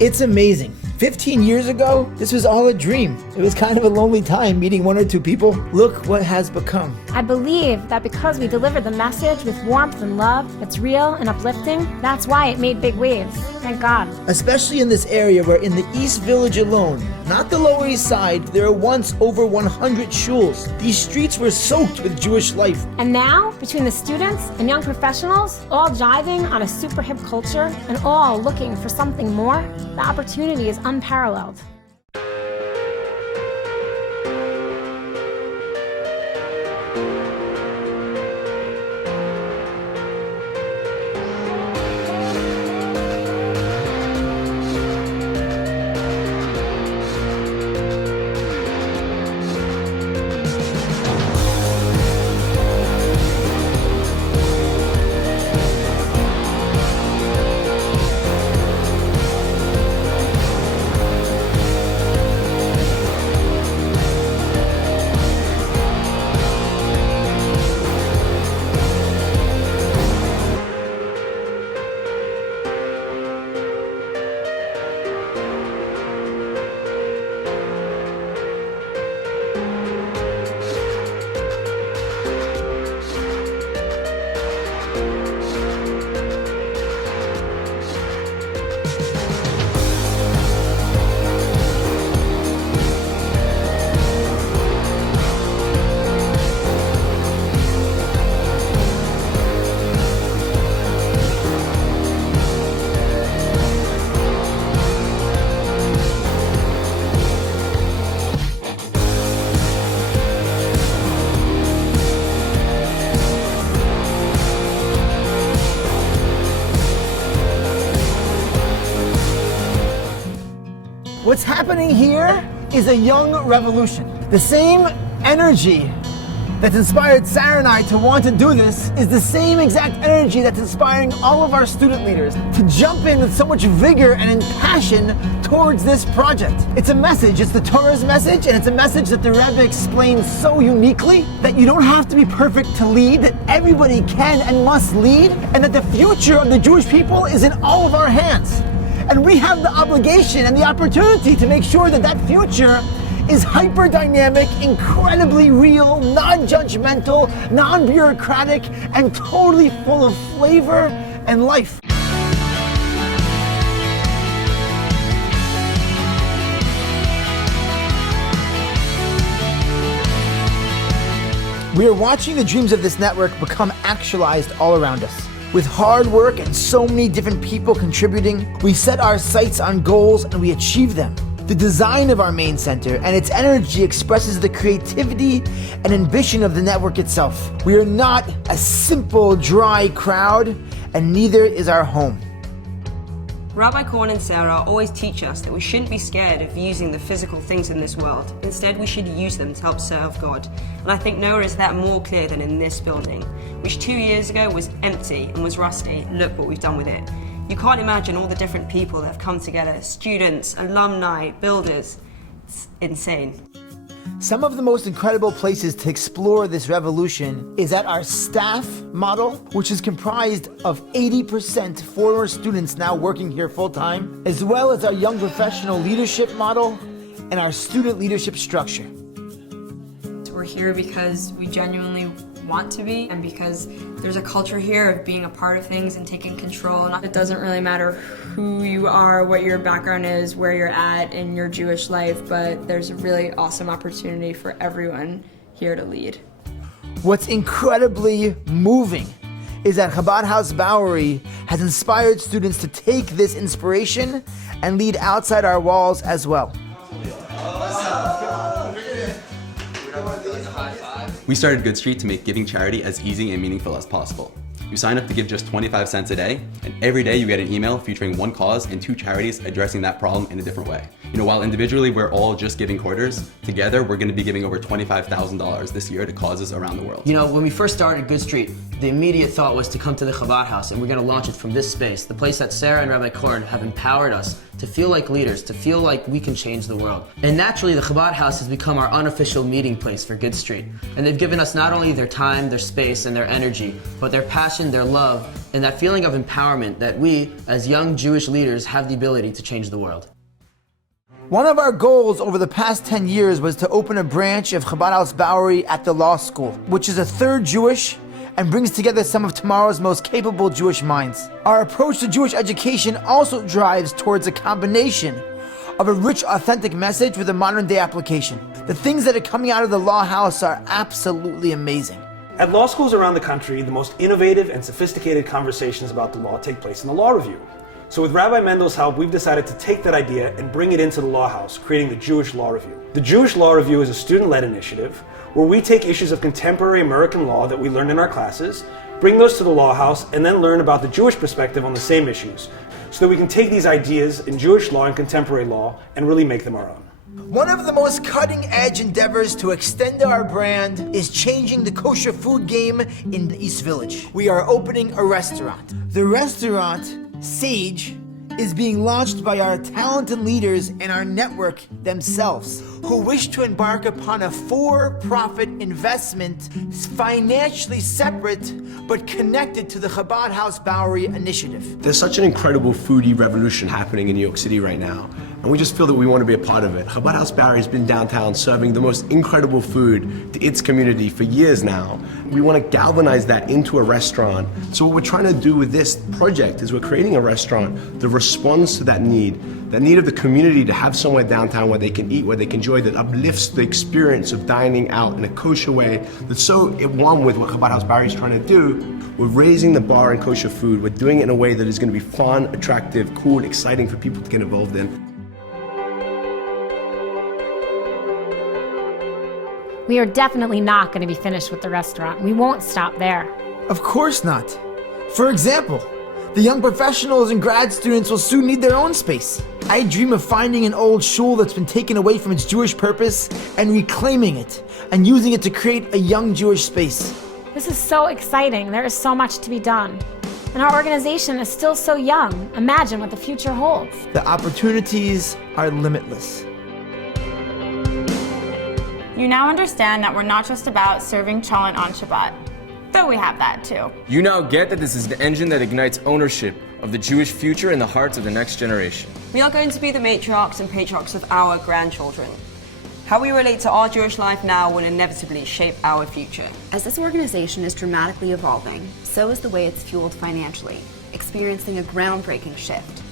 It's amazing. 15 years ago, this was all a dream. It was kind of a lonely time meeting one or two people. Look what has become. I believe that because we delivered the message with warmth and love that's real and uplifting, that's why it made big waves. Thank God. Especially in this area where in the East Village alone, not the Lower East Side, there were once over 100 shuls. These streets were soaked with Jewish life. And now, between the students and young professionals, all jiving on a super hip culture and all looking for something more, the opportunity is unparalleled. What's happening here is a young revolution. The same energy that's inspired Sarah and I to want to do this is the same exact energy that's inspiring all of our student leaders to jump in with so much vigor and in passion towards this project. It's a message, it's the Torah's message, and it's a message that the Rebbe explains so uniquely that you don't have to be perfect to lead, that everybody can and must lead, and that the future of the Jewish people is in all of our hands. And we have the obligation and the opportunity to make sure that that future is hyper-dynamic, incredibly real, non-judgmental, non-bureaucratic, and totally full of flavor and life. We are watching the dreams of this network become actualized all around us. With hard work and so many different people contributing, we set our sights on goals and we achieve them. The design of our main center and its energy expresses the creativity and ambition of the network itself. We are not a simple, dry crowd, and neither is our home. Rabbi Korn and Sarah always teach us that we shouldn't be scared of using the physical things in this world. Instead, we should use them to help serve God. And I think nowhere is that more clear than in this building, which 2 years ago was empty and was rusty. Look what we've done with it. You can't imagine all the different people that have come together, students, alumni, builders. It's insane. Some of the most incredible places to explore this revolution is at our staff model, which is comprised of 80% former students now working here full-time, as well as our young professional leadership model and our student leadership structure. We're here because we genuinely want to be, and because there's a culture here of being a part of things and taking control. And it doesn't really matter who you are, what your background is, where you're at in your Jewish life, but there's a really awesome opportunity for everyone here to lead. What's incredibly moving is that Chabad House Bowery has inspired students to take this inspiration and lead outside our walls as well. We started Good Street to make giving charity as easy and meaningful as possible. You sign up to give just 25 cents a day, and every day you get an email featuring one cause and 2 charities addressing that problem in a different way. You know, while individually we're all just giving quarters, together we're going to be giving over $25,000 this year to causes around the world. You know, when we first started Good Street, the immediate thought was to come to the Chabad House, and we're going to launch it from this space, the place that Sarah and Rabbi Korn have empowered us to feel like leaders, to feel like we can change the world. And naturally, the Chabad House has become our unofficial meeting place for Good Street. And they've given us not only their time, their space, and their energy, but their passion, their love, and that feeling of empowerment that we, as young Jewish leaders, have the ability to change the world. One of our goals over the past 10 years was to open a branch of Chabad House Bowery at the law school, which is a third Jewish and brings together some of tomorrow's most capable Jewish minds. Our approach to Jewish education also drives towards a combination of a rich, authentic message with a modern-day application. The things that are coming out of the Law House are absolutely amazing. At law schools around the country, the most innovative and sophisticated conversations about the law take place in the Law Review. So with Rabbi Mendel's help, we've decided to take that idea and bring it into the Law House, creating the Jewish Law Review. The Jewish Law Review is a student-led initiative where we take issues of contemporary American law that we learned in our classes, bring those to the Law House, and then learn about the Jewish perspective on the same issues, so that we can take these ideas in Jewish law and contemporary law and really make them our own. One of the most cutting-edge endeavors to extend our brand is changing the kosher food game in the East Village. We are opening a restaurant. The restaurant, Sage, is being launched by our talented leaders and our network themselves, who wish to embark upon a for-profit investment financially separate but connected to the Chabad House Bowery initiative. There's such an incredible foodie revolution happening in New York City right now, and we just feel that we want to be a part of it. Chabad House Bowery has been downtown serving the most incredible food to its community for years now. We want to galvanize that into a restaurant. So what we're trying to do with this project is we're creating a restaurant that responds to that need of the community to have somewhere downtown where they can eat, where they can enjoy, that uplifts the experience of dining out in a kosher way, that's so at one with what Chabad House Bowery is trying to do. We're raising the bar in kosher food. We're doing it in a way that is going to be fun, attractive, cool, and exciting for people to get involved in. We are definitely not going to be finished with the restaurant. We won't stop there. Of course not. For example, the young professionals and grad students will soon need their own space. I dream of finding an old shul that's been taken away from its Jewish purpose and reclaiming it and using it to create a young Jewish space. This is so exciting. There is so much to be done. And our organization is still so young. Imagine what the future holds. The opportunities are limitless. You now understand that we're not just about serving cholent on Shabbat, though we have that too. You now get that this is the engine that ignites ownership of the Jewish future in the hearts of the next generation. We are going to be the matriarchs and patriarchs of our grandchildren. How we relate to our Jewish life now will inevitably shape our future. As this organization is dramatically evolving, so is the way it's fueled financially, experiencing a groundbreaking shift.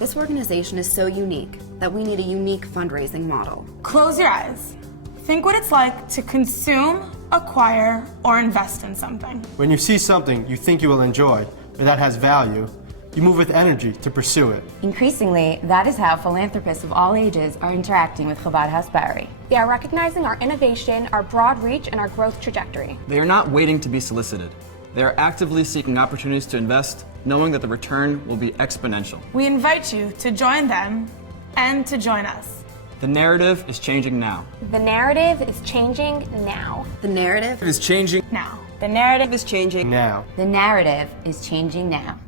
This organization is so unique that we need a unique fundraising model. Close your eyes. Think what it's like to consume, acquire, or invest in something. When you see something you think you will enjoy, or that has value, you move with energy to pursue it. Increasingly, that is how philanthropists of all ages are interacting with Chabad House Bowery. They are recognizing our innovation, our broad reach, and our growth trajectory. They are not waiting to be solicited. They are actively seeking opportunities to invest, knowing that the return will be exponential. We invite you to join them and to join us. The narrative is changing now. The narrative is changing now. The narrative is changing now. The narrative is changing now. The narrative is changing now.